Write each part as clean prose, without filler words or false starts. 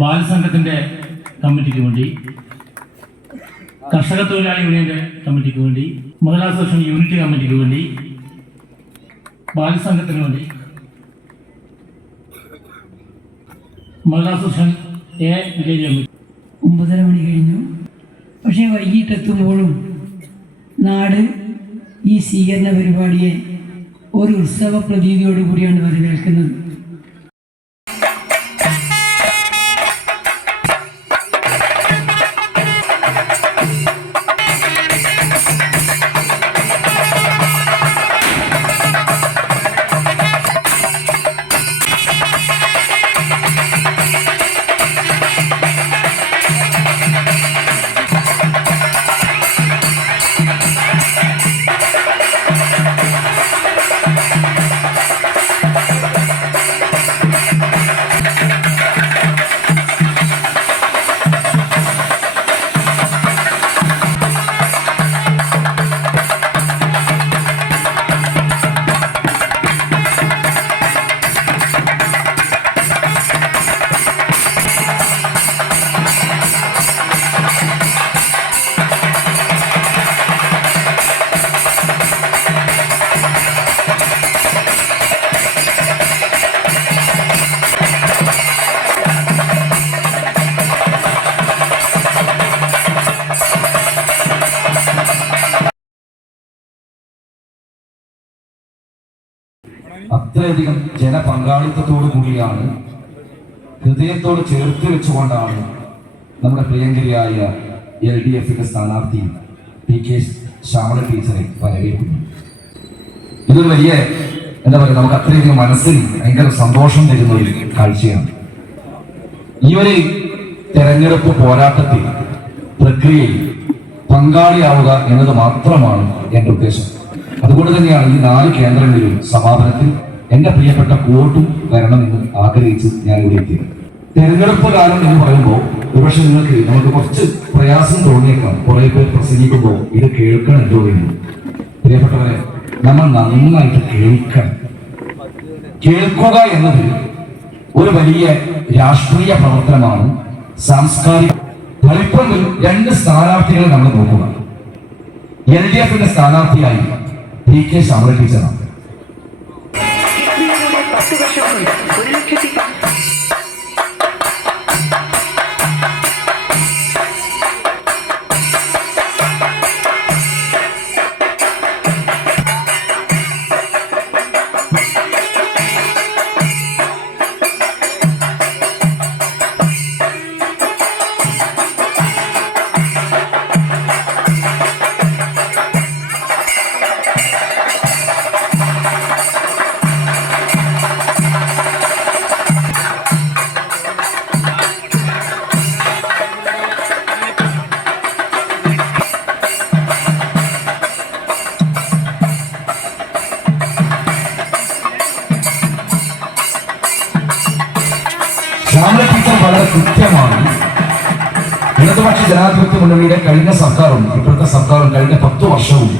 ബാലസംഘത്തിൻ്റെ കമ്മിറ്റിക്ക് വേണ്ടി, കർഷക തൊഴിലാളി യൂണിയൻ്റെ കമ്മിറ്റിക്ക് വേണ്ടി, മഹിളാ അസോസിയേഷൻ യൂണിറ്റ് കമ്മിറ്റിക്ക് വേണ്ടി, ബാലസംഘത്തിന് വേണ്ടി, മഹിളാ അസോസിയേഷൻ എ വില്ലേജ് കമ്മിറ്റി. 9:30 മണി കഴിഞ്ഞു. പക്ഷേ വൈകിട്ടെത്തുമ്പോഴും നാട് ഈ സ്വീകരണ പരിപാടിയെ ഒരു ഉത്സവ പ്രതീതിയോടുകൂടിയാണ് വരവേൽക്കുന്നത്. അത്രയധികം ജനപങ്കാളിത്തത്തോടു കൂടിയാണ്, ഹൃദയത്തോട് ചേർത്ത് വെച്ചുകൊണ്ടാണ് നമ്മുടെ പ്രിയങ്കരിയായ LDF-ന്റെ സ്ഥാനാർത്ഥി PK ശ്യാമള ടീച്ചറെ വരവേൽക്കുന്നത്. ഇതൊരു വലിയ എന്താ പറയുക, നമുക്ക് അത്രയധികം മനസ്സിൽ ഭയങ്കര സന്തോഷം തരുന്ന ഒരു കാഴ്ചയാണ്. ഈ ഒരു തെരഞ്ഞെടുപ്പ് പോരാട്ടത്തിൽ പ്രക്രിയയിൽ പങ്കാളിയാവുക എന്നത് മാത്രമാണ് എൻ്റെ ഉദ്ദേശം. അതുകൊണ്ട് തന്നെയാണ് ഈ 4 കേന്ദ്രങ്ങളിലും സമാപനത്തിൽ എന്റെ പ്രിയപ്പെട്ട വോട്ടും വരണമെന്ന് ആഗ്രഹിച്ച് ഞാൻ ഇവിടെ എത്തിയത്. തെരഞ്ഞെടുപ്പ് കാലം എന്ന് പറയുമ്പോൾ ഒരുപക്ഷെ നമുക്ക് കുറച്ച് പ്രയാസം തോന്നിയേക്കാം. കുറെ പേർ പ്രസംഗിക്കുമ്പോൾ ഇത് കേൾക്കണമല്ലോ എന്ന്. പ്രിയപ്പെട്ടവരെ, നമ്മൾ നന്നായിട്ട് കേൾക്കണം. കേൾക്കുക എന്നത് ഒരു വലിയ രാഷ്ട്രീയ പ്രവർത്തനമാണ്, സാംസ്കാരിക. ഫലിപ്പത്തിൽ 2 സ്ഥാനാർത്ഥികളെ നമ്മൾ നോക്കുക. LDF-ന്റെ സ്ഥാനാർത്ഥിയായി PK ശ്യാമള ടീച്ചറാണ്. ശ്യാമള ടീച്ചർ വളരെ കൃത്യമാണ് ഇടതുപക്ഷ ജനാധിപത്യ മുന്നണിയുടെ കഴിഞ്ഞ സർക്കാരും ഇപ്പോഴത്തെ സർക്കാരും കഴിഞ്ഞ 10 വർഷവും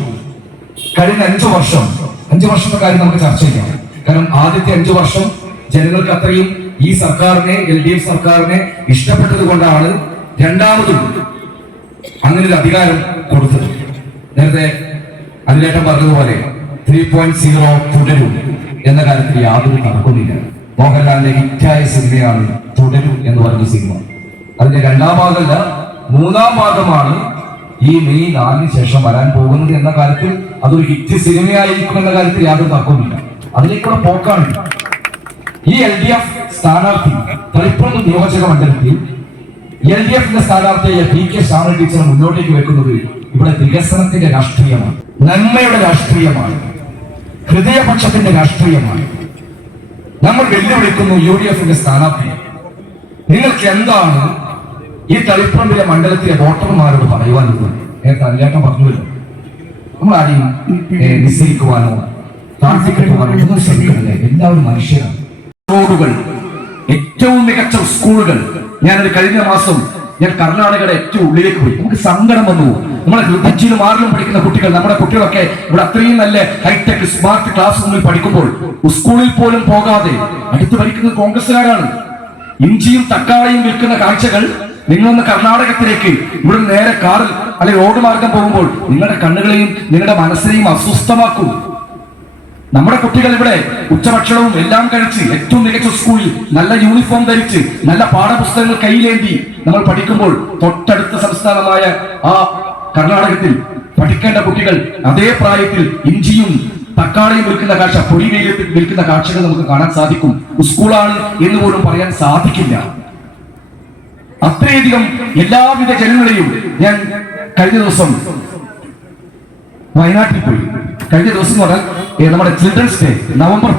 കഴിഞ്ഞ 5 വർഷത്തെ കാര്യം നമുക്ക് ചർച്ച ചെയ്യാം. കാരണം ആദ്യത്തെ 5 വർഷം ജനങ്ങൾക്ക് അത്രയും ഈ സർക്കാരിനെ, LDF സർക്കാരിനെ ഇഷ്ടപ്പെട്ടത് കൊണ്ടാണ് രണ്ടാമതും അങ്ങനെ ഒരു അധികാരം കൊടുത്തത്. നേരത്തെ അതിലേറ്റം പറഞ്ഞതുപോലെ 3.0 തുടരും എന്ന കാര്യത്തിൽ യാതൊരു തർക്കമില്ല. മോഹൻലാലിന്റെ ഹിറ്റായ സിനിമയാണ് തുടരും എന്ന് പറഞ്ഞ സിനിമ. അതിന്റെ 2ാം ഭാഗമല്ല, 3ാം ഭാഗമാണ് ഈ മെയ് 4-ന് ശേഷം വരാൻ പോകുന്നത് എന്ന കാര്യത്തിൽ അതൊരു ഹിറ്റ് സിനിമയായിരിക്കും എന്ന കാര്യത്തിൽ യാതൊരു തർക്കമില്ല. അതിലേക്കുള്ള പോക്കാണ്. ഈ LDF സ്ഥാനാർത്ഥി തളിപ്പറമ്പ് നിയോജക മണ്ഡലത്തിൽ LDF-ന്റെ സ്ഥാനാർത്ഥിയായ PK ശ്യാമള ടീച്ചറെ മുന്നോട്ടേക്ക് വെക്കുന്നത് ഇവിടെ വികസനത്തിന്റെ രാഷ്ട്രീയമാണ്, നന്മയുടെ രാഷ്ട്രീയമാണ്, ഹൃദയപക്ഷത്തിന്റെ രാഷ്ട്രീയമാണ്. നമ്മൾ വെല്ലുവിളിക്കുന്നു UDF-ന്റെ സ്ഥാനാർത്ഥി, നിങ്ങൾക്ക് എന്താണ് ഈ തളിപ്പറമ്പിലെ മണ്ഡലത്തിലെ വോട്ടർമാരോട് പറയുവാനുള്ളത്? നേരത്തെ അല്ലേട്ടം പറഞ്ഞുവല്ലോ, നമ്മൾ ആരെയും നിശ്ചയിക്കുവാനോ താഴ്ത്തിക്കെട്ടുവാനോ ഒന്നും ശ്രമിക്കുന്നില്ല. എല്ലാവരും മനുഷ്യരാണ്. റോഡുകൾ, ഏറ്റവും മികച്ച സ്കൂളുകൾ. ഞാനത് കഴിഞ്ഞ മാസം കർണാടകയുടെ ഏറ്റവും ഉള്ളിലേക്ക് പോയി. നമുക്ക് സങ്കടം വന്നു. നമ്മളെ ഹൃദയച്ചിലും ആറിലും പഠിക്കുന്ന കുട്ടികൾ, നമ്മുടെ കുട്ടികളൊക്കെ ഇവിടെ അത്രയും നല്ല ഹൈടെക് സ്മാർട്ട് ക്ലാസ് റൂമിൽ പഠിക്കുമ്പോൾ സ്കൂളിൽ പോലും പോകാതെ അടുത്ത് പഠിക്കുന്നത് കോൺഗ്രസ്സുകാരാണ്. ഇഞ്ചിയും തക്കാളിയും വിൽക്കുന്ന കാഴ്ചകൾ നിങ്ങളൊന്ന് കർണാടകത്തിലേക്ക് ഇവിടെ നേരെ കാറിൽ അല്ലെങ്കിൽ റോഡ് മാർഗം പോകുമ്പോൾ നിങ്ങളുടെ കണ്ണുകളെയും നിങ്ങളുടെ മനസ്സിനെയും അസ്വസ്ഥമാക്കൂ. നമ്മുടെ കുട്ടികൾ ഇവിടെ ഉച്ചഭക്ഷണവും എല്ലാം കഴിച്ച് ഏറ്റവും മികച്ച സ്കൂളിൽ നല്ല യൂണിഫോം ധരിച്ച് നല്ല പാഠപുസ്തകങ്ങൾ കയ്യിലേന്തി നമ്മൾ പഠിക്കുമ്പോൾ തൊട്ടടുത്ത സംസ്ഥാനമായ ആ കർണാടകത്തിൽ പഠിക്കേണ്ട കുട്ടികൾ അതേ പ്രായത്തിൽ ഇഞ്ചിയും തക്കാളിയും വിൽക്കുന്ന കാഴ്ച, പൊടി വെയിലത്തിൽ വിൽക്കുന്ന കാഴ്ചകൾ നമുക്ക് കാണാൻ സാധിക്കും. സ്കൂളാണ് എന്ന് പോലും പറയാൻ സാധിക്കില്ല. അത്രയധികം എല്ലാവിധ ജനങ്ങളെയും ഞാൻ കഴിഞ്ഞ ദിവസം വയനാട്ടിൽ പോയി. കഴിഞ്ഞ ദിവസം എന്ന് പറഞ്ഞാൽ നമ്മുടെ ചിൽഡ്രൻസ് ഡേ നവംബർ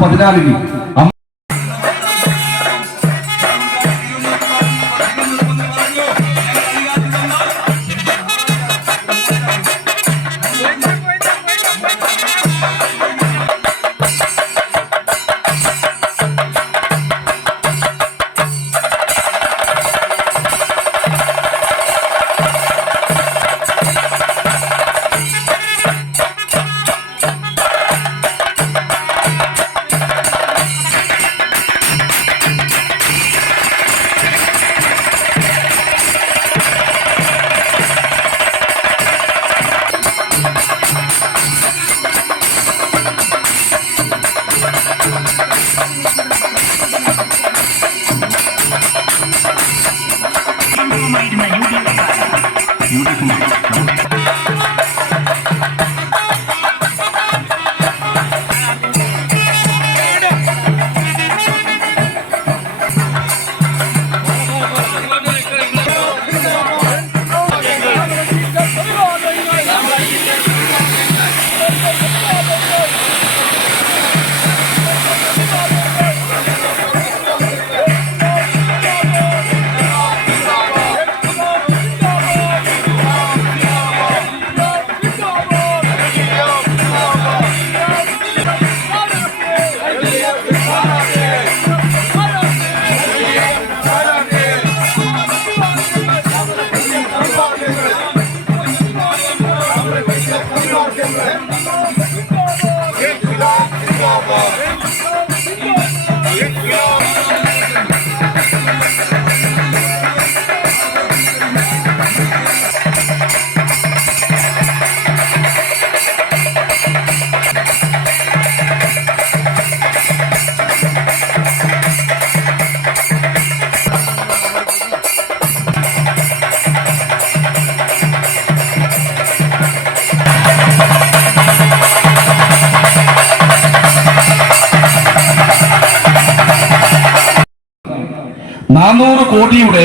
14-ന് കോടിയുടെ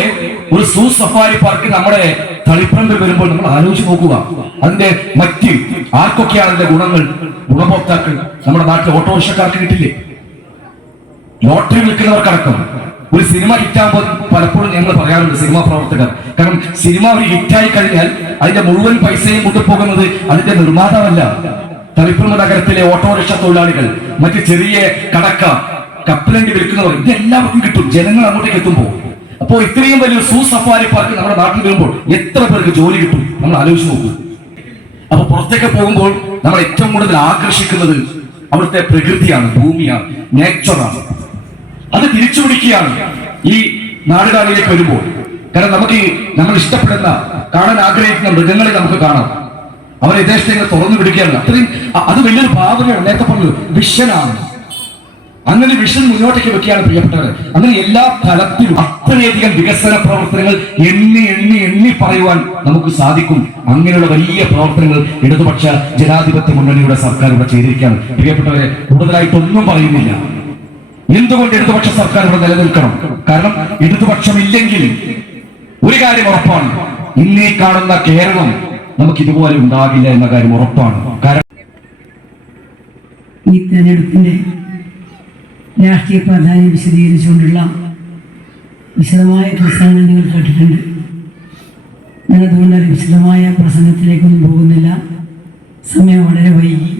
ഒരു സൂ സഫാരി പാർക്ക് നമ്മുടെ തളിപ്പറമ്പിൽ വരുമ്പോൾ നമ്മൾ ആലോചിച്ച് നോക്കുക. അതിന്റെ മറ്റ് ആർക്കൊക്കെയാണ് അതിന്റെ ഗുണങ്ങൾ, ഗുണഭോക്താക്കൾ നമ്മുടെ നാട്ടിലെ ഓട്ടോറിക്ഷക്കാർക്ക് കിട്ടില്ലേ, ലോട്ടറി വിൽക്കുന്നവർക്കടക്കം. ഒരു സിനിമ ഹിറ്റാകുമ്പോൾ പലപ്പോഴും ഞങ്ങൾ പറയാറുണ്ട് സിനിമാ പ്രവർത്തകർ, കാരണം സിനിമ ഒരു ഹിറ്റായി കഴിഞ്ഞാൽ അതിന്റെ മുഴുവൻ പൈസയും കൊണ്ടുപോകുന്നത് അതിന്റെ നിർമ്മാതാവല്ല, തളിപ്പറമ്പ് നഗരത്തിലെ ഓട്ടോറിക്ഷ തൊഴിലാളികൾ, മറ്റ് ചെറിയ കടക്ക, കപ്പലണ്ടി വിൽക്കുന്നവർ, ഇതെല്ലാവർക്കും കിട്ടും ജനങ്ങൾ അങ്ങോട്ടേക്ക് എത്തുമ്പോൾ. അപ്പോൾ ഇത്രയും വലിയൊരു സൂ സഫാരി പാർക്ക് നമ്മുടെ നാട്ടിൽ വരുമ്പോൾ എത്ര പേർക്ക് ജോലി കിട്ടും നമ്മൾ ആലോചിച്ച് നോക്കൂ. അപ്പൊ പുറത്തേക്ക് പോകുമ്പോൾ നമ്മൾ ഏറ്റവും കൂടുതൽ ആകർഷിക്കുന്നത് അവിടുത്തെ പ്രകൃതിയാണ്, ഭൂമിയാണ്, നേച്ചറാണ്. അത് തിരിച്ചു പിടിക്കുകയാണ് ഈ നാടുകാരിലേക്ക് വരുമ്പോൾ. കാരണം നമുക്ക് നമ്മൾ ഇഷ്ടപ്പെടുന്ന, കാണാൻ ആഗ്രഹിക്കുന്ന മൃഗങ്ങളെ നമുക്ക് കാണാം. അവരെ യഥേഷ്ടങ്ങൾ തുറന്നു പിടിക്കുകയാണ്. അത്രയും അത് വലിയൊരു ഭാവനയാണ്. നേരത്തെ പറഞ്ഞത് വിഷനാണ്. അങ്ങനെ വിഷൻ മുന്നോട്ടേക്ക് വെക്കുകയാണ് പ്രിയപ്പെട്ടവർ. അങ്ങനെ എല്ലാ തലത്തിലും അത്രയധികം വികസന പ്രവർത്തനങ്ങൾ എണ്ണി എണ്ണി എണ്ണി പറയുവാൻ നമുക്ക് സാധിക്കും. അങ്ങനെയുള്ള വലിയ പ്രവർത്തനങ്ങൾ ഇടതുപക്ഷ ജനാധിപത്യ മുന്നണിയുടെ സർക്കാർ ഇവിടെ ചെയ്തിരിക്കുകയാണ്. പ്രിയപ്പെട്ടവരെ, കൂടുതലായിട്ടൊന്നും പറയുന്നില്ല. എന്തുകൊണ്ട് ഇടതുപക്ഷ സർക്കാർ ഇവിടെ നിലനിൽക്കണം? കാരണം ഇടതുപക്ഷമില്ലെങ്കിൽ ഒരു കാര്യം ഉറപ്പാണ്, ഇന്നീ കാണുന്ന കേരളം നമുക്ക് ഇതുപോലെ ഉണ്ടാകില്ല എന്ന കാര്യം ഉറപ്പാണ്. കാരണം ഈ തെരഞ്ഞെടുപ്പിന്റെ രാഷ്ട്രീയ പ്രാധാന്യം വിശദീകരിച്ചുകൊണ്ടുള്ള വിശദമായ പ്രസംഗങ്ങൾ നിങ്ങൾ കേട്ടിട്ടുണ്ട്. ഞാൻ അതുകൊണ്ട് വിശദമായ പ്രസംഗത്തിലേക്കൊന്നും പോകുന്നില്ല. സമയം വളരെ വൈകി.